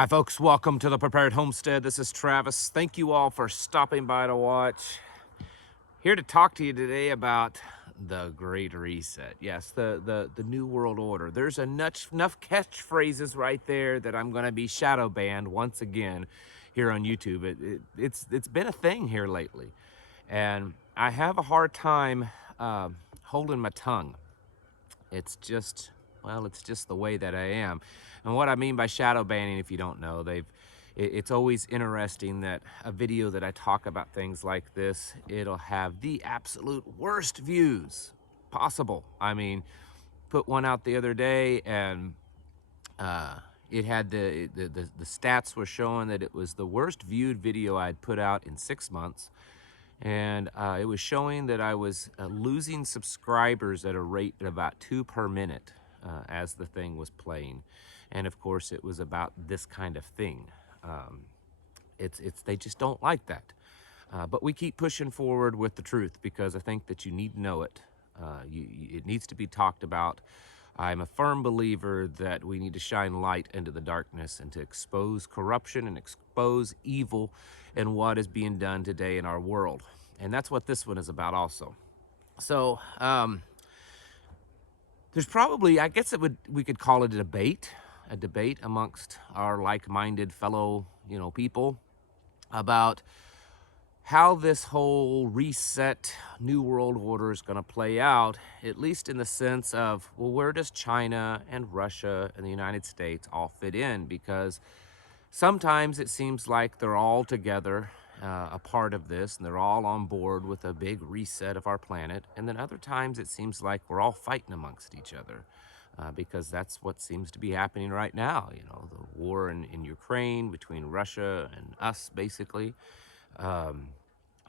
Hi folks, welcome to the Prepared Homestead. This is Travis. Thank you all for stopping by to watch. Here to talk to you today about the Great Reset. Yes, the New World Order. There's enough catchphrases right there that I'm going to be shadow banned once again here on YouTube. It's been a thing here lately, and I have a hard time holding my tongue. It's just, well, it's just the way that I am. And what I mean by shadow banning, if you don't know, it's always interesting that a video that I talk about things like this, it'll have the absolute worst views possible. I mean, put one out the other day and it had the stats were showing that it was the worst viewed video I'd put out in 6 months. And it was showing that I was losing subscribers at a rate of about 2 per minute as the thing was playing. And of course, it was about this kind of thing. They just don't like that. But we keep pushing forward with the truth because I think that you need to know it. It needs to be talked about. I'm a firm believer that we need to shine light into the darkness and to expose corruption and expose evil in what is being done today in our world. And that's what this one is about also. So there's probably, I guess we could call it a debate amongst our like-minded fellow, people about how this whole reset New World Order is going to play out, at least in the sense of, well, where does China and Russia and the United States all fit in? Because sometimes it seems like they're all together, a part of this, and they're all on board with a big reset of our planet. And then other times it seems like we're all fighting amongst each other. Because that's what seems to be happening right now. The war in Ukraine between Russia and us, basically. And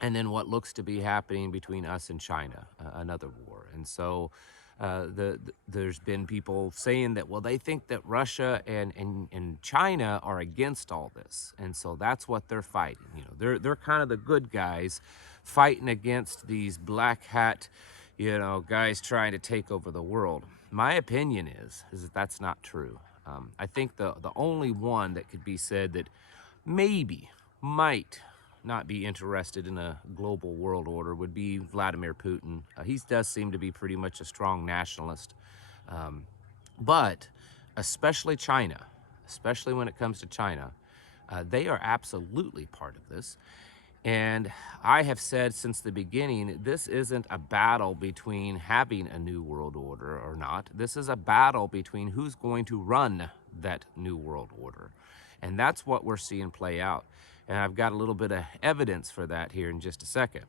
then what looks to be happening between us and China, another war. And so there's been people saying that, well, they think that Russia and China are against all this. And so that's what they're fighting. They're kind of the good guys fighting against these black hat, guys trying to take over the world. My opinion is that that's not true. I think the only one that could be said that might not be interested in a global world order would be Vladimir Putin. He does seem to be pretty much a strong nationalist. But especially China, especially when it comes to China, they are absolutely part of this. And I have said since the beginning, this isn't a battle between having a new world order or not. This is a battle between who's going to run that new world order. And that's what we're seeing play out. And I've got a little bit of evidence for that here in just a second.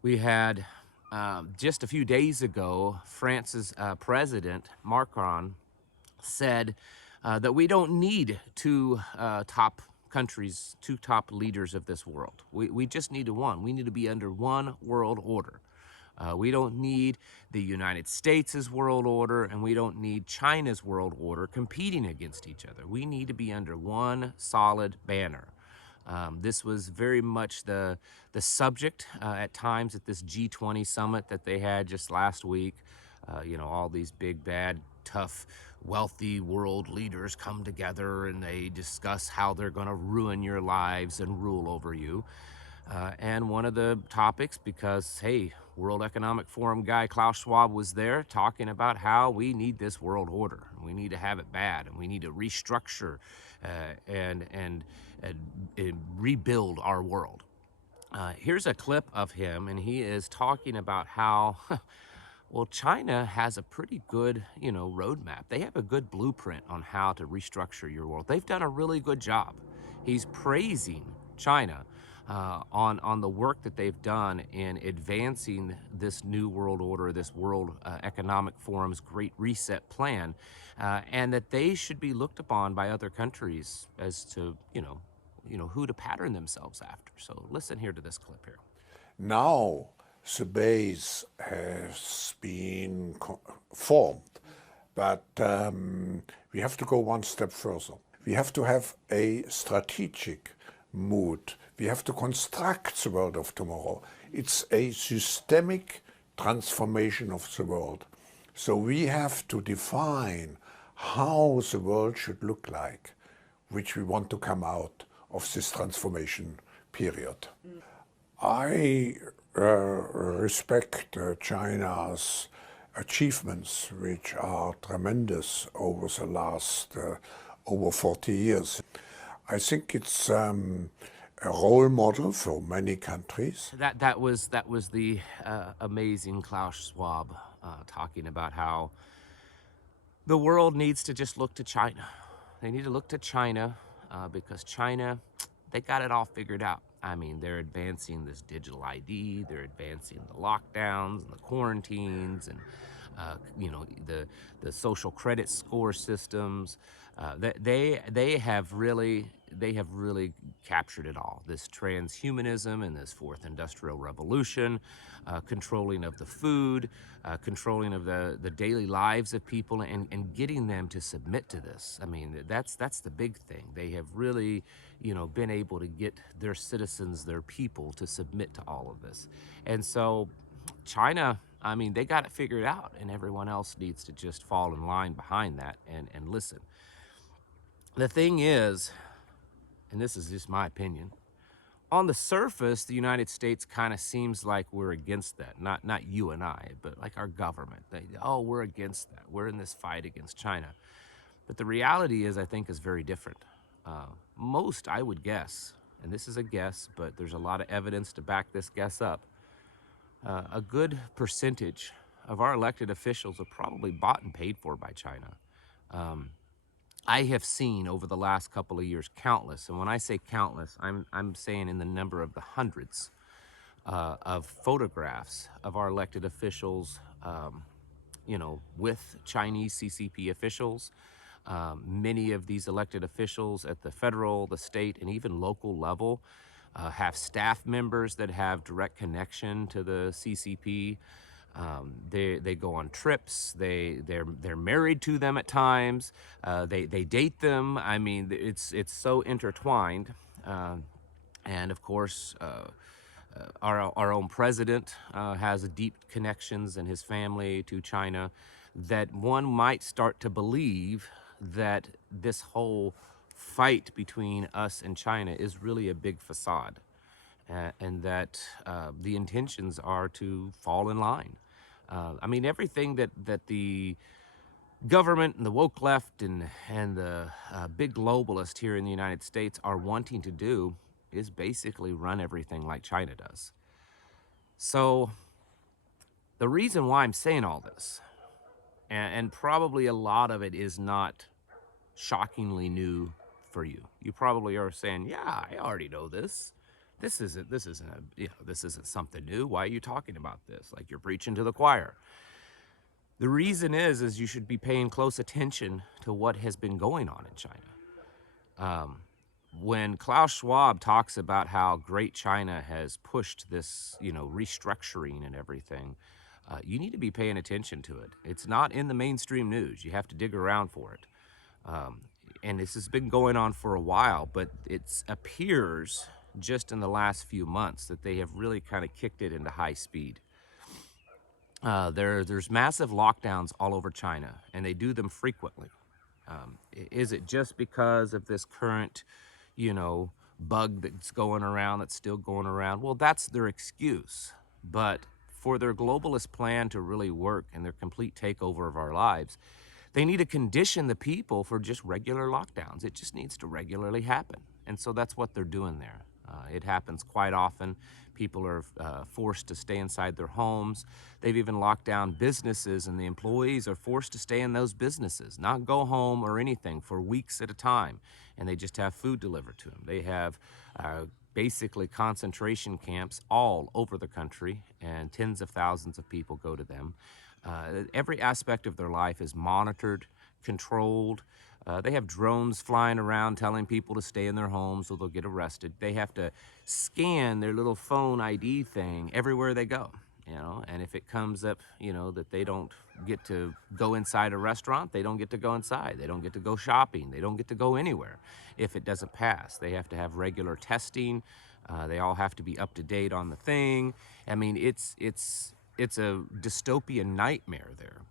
We had just a few days ago, France's president, Macron, said that we don't need two top leaders of this world. We just need one. We need to be under one world order. We don't need the United States' world order, and we don't need China's world order competing against each other. We need to be under one solid banner. This was very much the subject at times at this G20 summit that they had just last week. All these big, bad, tough, wealthy world leaders come together and they discuss how they're going to ruin your lives and rule over you. And one of the topics, because, hey, World Economic Forum guy Klaus Schwab was there talking about how we need this world order. We need to have it bad, and we need to restructure and rebuild our world. Here's a clip of him, and he is talking about how, well, China has a pretty good, roadmap. They have a good blueprint on how to restructure your world. They've done a really good job. He's praising China on the work that they've done in advancing this new world order, this World Economic Forum's Great Reset plan, and that they should be looked upon by other countries as to, who to pattern themselves after. So listen here to this clip here. Now the base has been formed, but we have to go one step further. We have to have a strategic mood. We have to construct the world of tomorrow. It's a systemic transformation of the world. So we have to define how the world should look like. which we want to come out of this transformation period. I respect China's achievements, which are tremendous over the last over 40 years. I think it's a role model for many countries. That was the amazing Klaus Schwab talking about how the world needs to just look to China. They need to look to China because China, they got it all figured out. I mean, they're advancing this digital ID, they're advancing the lockdowns and the quarantines and you know, the social credit score systems. They have really captured it all. This transhumanism and this fourth industrial revolution, controlling of the food, controlling of the daily lives of people, and getting them to submit to this. I mean, that's the big thing. They have really, you know, been able to get their citizens, their people, to submit to all of this. And so China, I mean, they got it figured out, and everyone else needs to just fall in line behind that and listen. The thing is, and this is just my opinion, on the surface, the United States kind of seems like we're against that. Not you and I, but like our government. Oh, we're against that. We're in this fight against China. But the reality is, I think, is very different. Most, I would guess, and this is a guess, but there's a lot of evidence to back this guess up, a good percentage of our elected officials are probably bought and paid for by China. I have seen over the last couple of years countless, and when I say countless, I'm saying in the number of the hundreds of photographs of our elected officials, you know, with Chinese CCP officials. Many of these elected officials at the federal, the state, and even local level have staff members that have direct connection to the CCP. They go on trips. They're married to them at times. They date them. I mean, it's so intertwined. And of course, our own president has deep connections in his family to China, that one might start to believe that this whole fight between us and China is really a big facade, and that the intentions are to fall in line. I mean, everything that the government and the woke left and the big globalists here in the United States are wanting to do is basically run everything like China does. So the reason why I'm saying all this, and probably a lot of it is not shockingly new for you. You probably are saying, "Yeah, I already know this. This isn't this isn't something new. Why are you talking about this? Like you're preaching to the choir." The reason is you should be paying close attention to what has been going on in China. When Klaus Schwab talks about how great China has pushed this, you know, restructuring and everything, you need to be paying attention to it. It's not in the mainstream news. You have to dig around for it. And this has been going on for a while, but it appears just in the last few months that they have really kind of kicked it into high speed. There's massive lockdowns all over China, and they do them frequently. Is it just because of this current, you know, bug that's going around, that's still going around? Well, that's their excuse. But for their globalist plan to really work and their complete takeover of our lives, they need to condition the people for just regular lockdowns. It just needs to regularly happen. And so that's what they're doing there. It happens quite often. People are forced to stay inside their homes. They've even locked down businesses, and the employees are forced to stay in those businesses, not go home or anything for weeks at a time. And they just have food delivered to them. They have basically concentration camps all over the country, and tens of thousands of people go to them. Every aspect of their life is monitored, controlled. They have drones flying around telling people to stay in their homes or they'll get arrested. They have to scan their little phone ID thing everywhere they go, you know, and if it comes up, you know, that they don't get to go inside a restaurant, they don't get to go inside. They don't get to go shopping. They don't get to go anywhere if it doesn't pass. They have to have regular testing. They all have to be up to date on the thing. I mean, it's a dystopian nightmare there.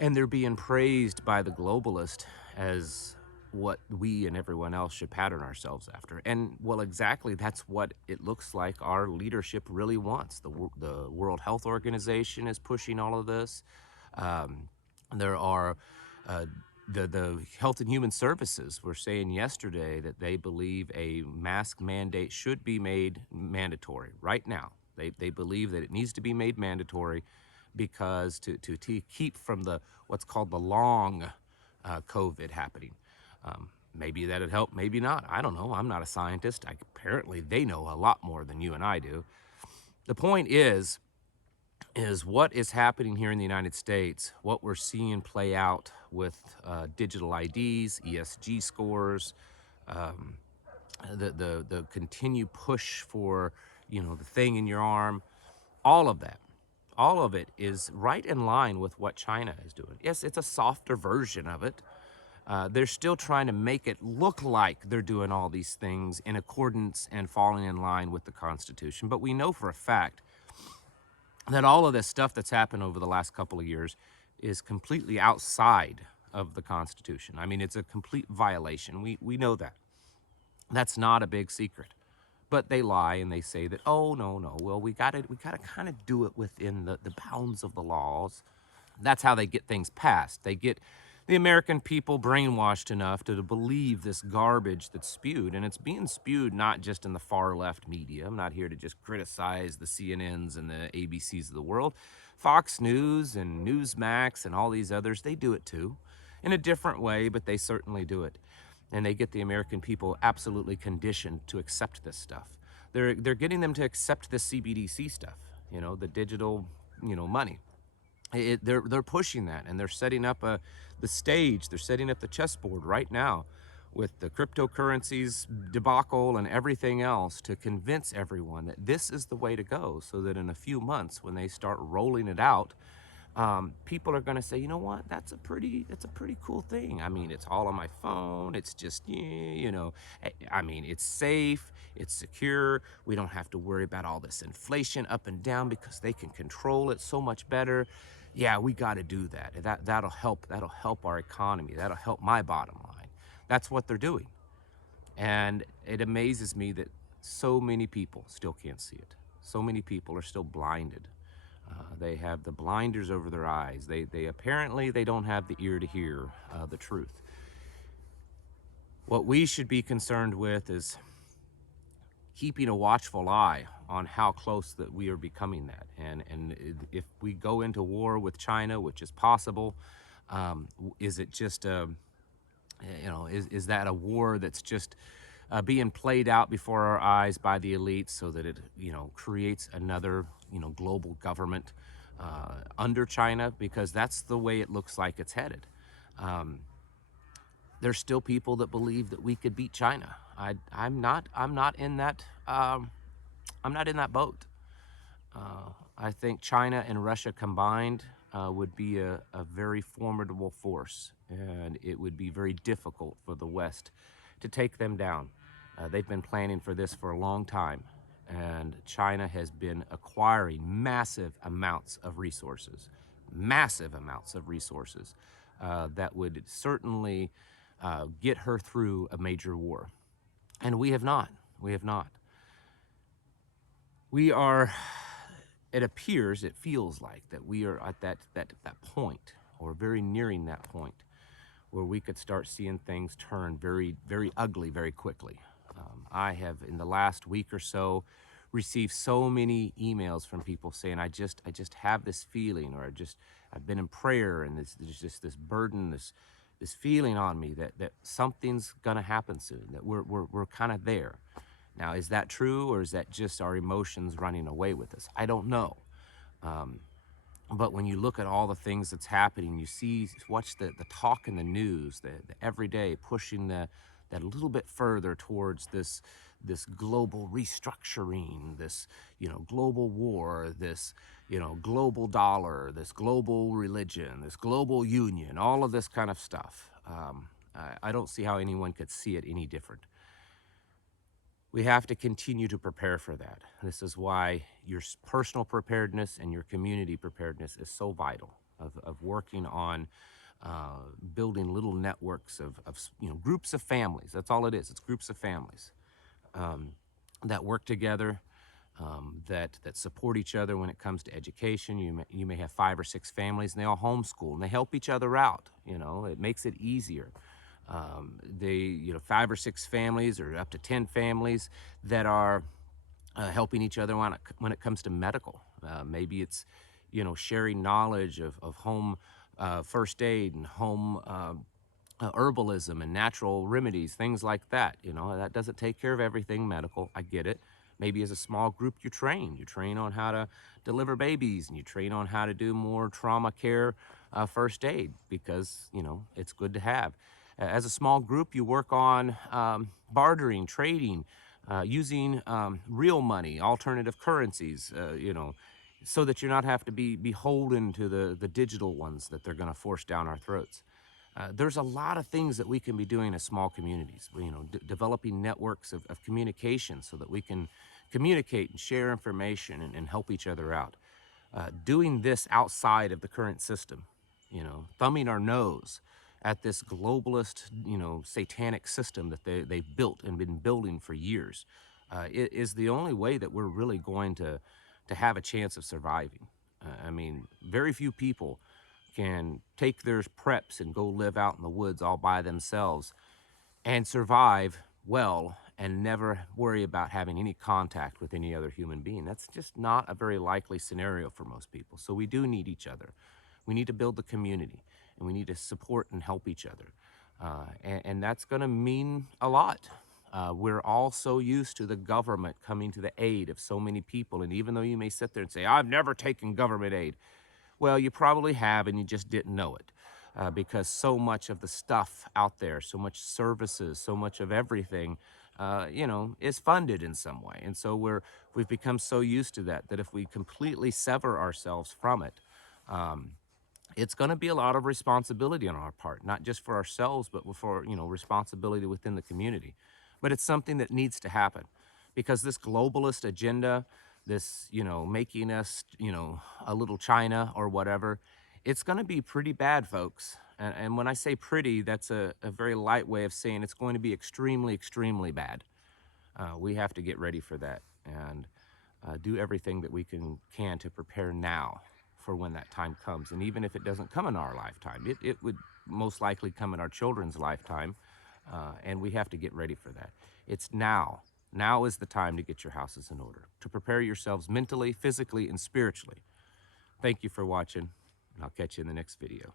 And they're being praised by the globalist as what we and everyone else should pattern ourselves after. And well, exactly, that's what it looks like our leadership really wants. The World Health Organization is pushing all of this. Um, there are uh, the Health and Human Services were saying yesterday that they believe a mask mandate should be made mandatory right now. They believe that it needs to be made mandatory because to keep from the what's called the long COVID happening. Maybe that'd help, maybe not. I don't know. I'm not a scientist. Apparently, they know a lot more than you and I do. The point is what is happening here in the United States, what we're seeing play out with digital IDs, ESG scores, the continued push for, the thing in your arm, all of that. All of it is right in line with what China is doing. Yes, it's a softer version of it. They're still trying to make it look like they're doing all these things in accordance and falling in line with the Constitution. But we know for a fact that all of this stuff that's happened over the last couple of years is completely outside of the Constitution. I mean, it's a complete violation. We know that. That's not a big secret. But they lie and they say that, oh, no, well, we gotta kind of do it within the bounds of the laws. That's how they get things passed. They get the American people brainwashed enough to believe this garbage that's spewed, and it's being spewed not just in the far left media. I'm not here to just criticize the CNNs and the ABCs of the world. Fox News and Newsmax and all these others, they do it too, in a different way, but they certainly do it. And they get the American people absolutely conditioned to accept this stuff. They're getting them to accept this CBDC stuff, the digital, money. They're pushing that, and they're setting up the stage. They're setting up the chessboard right now with the cryptocurrencies debacle and everything else to convince everyone that this is the way to go, so that in a few months when they start rolling it out, people are going to say, you know what, that's a pretty cool thing. I mean, it's all on my phone. It's just, I mean, it's safe, it's secure. We don't have to worry about all this inflation up and down because they can control it so much better. Yeah, we got to do that. That'll help our economy. That'll help my bottom line. That's what they're doing. And it amazes me that so many people still can't see it. So many people are still blinded. They have the blinders over their eyes. They apparently they don't have the ear to hear the truth. What we should be concerned with is keeping a watchful eye on how close that we are becoming that. And if we go into war with China, which is possible, is it just is that a war that's just being played out before our eyes by the elites so that it creates another global government under China? Because that's the way it looks like it's headed. There's still people that believe that we could beat China. I'm not in that I'm not in that boat. I think China and Russia combined would be a very formidable force, and it would be very difficult for the West to take them down. They've been planning for this for a long time, and China has been acquiring massive amounts of resources that would certainly get her through a major war. And we have not. We have not. We are, it appears, it feels like that we are at that point, or very nearing that point, where we could start seeing things turn very, very ugly very quickly. I have, in the last week or so, received so many emails from people saying, I just have this feeling, or I've been in prayer, and there's just this burden, this feeling on me that something's gonna happen soon, that we're kind of there. Now, is that true, or is that just our emotions running away with us? I don't know. But when you look at all the things that's happening, watch the talk in the news, the every day pushing that a little bit further towards this global restructuring, this global war, this global dollar, this global religion, this global union, all of this kind of stuff. I don't see how anyone could see it any different. We have to continue to prepare for that. This is why your personal preparedness and your community preparedness is so vital, of working on building little networks of groups of families. That's all it is. It's groups of families that work together, that support each other when it comes to education. You may have 5 or 6 families, and they all homeschool, and they help each other out. It makes it easier. 5 or 6 families, or up to 10 families, that are helping each other when it comes to medical. Maybe it's sharing knowledge of home first aid and home herbalism and natural remedies, things like that. That doesn't take care of everything medical. I get it. Maybe as a small group you train on how to deliver babies, and you train on how to do more trauma care, first aid, because it's good to have. As a small group, you work on bartering, trading, using real money, alternative currencies, so that you're not have to be beholden to the digital ones that they're going to force down our throats. There's a lot of things that we can be doing as small communities, developing networks of communication so that we can communicate and share information and help each other out. Doing this outside of the current system, thumbing our nose at this globalist, satanic system that they've built and been building for years, is the only way that we're really going to have a chance of surviving. I mean, very few people can take their preps and go live out in the woods all by themselves and survive well and never worry about having any contact with any other human being. That's just not a very likely scenario for most people. So we do need each other. We need to build the community, and we need to support and help each other. And that's going to mean a lot. We're all so used to the government coming to the aid of so many people. And even though you may sit there and say, I've never taken government aid, well, you probably have, and you just didn't know it, because so much of the stuff out there, so much services, so much of everything, is funded in some way. And so we've become so used to that if we completely sever ourselves from it, it's going to be a lot of responsibility on our part, not just for ourselves, but for responsibility within the community. But it's something that needs to happen, because this globalist agenda, this, making us, a little China or whatever, it's going to be pretty bad, folks. And when I say pretty, that's a very light way of saying it's going to be extremely, extremely bad. We have to get ready for that, and do everything that we can to prepare now for when that time comes. And even if it doesn't come in our lifetime, it would most likely come in our children's lifetime, and we have to get ready for that. It's now. Now is the time to get your houses in order, to prepare yourselves mentally, physically, and spiritually. Thank you for watching, and I'll catch you in the next video.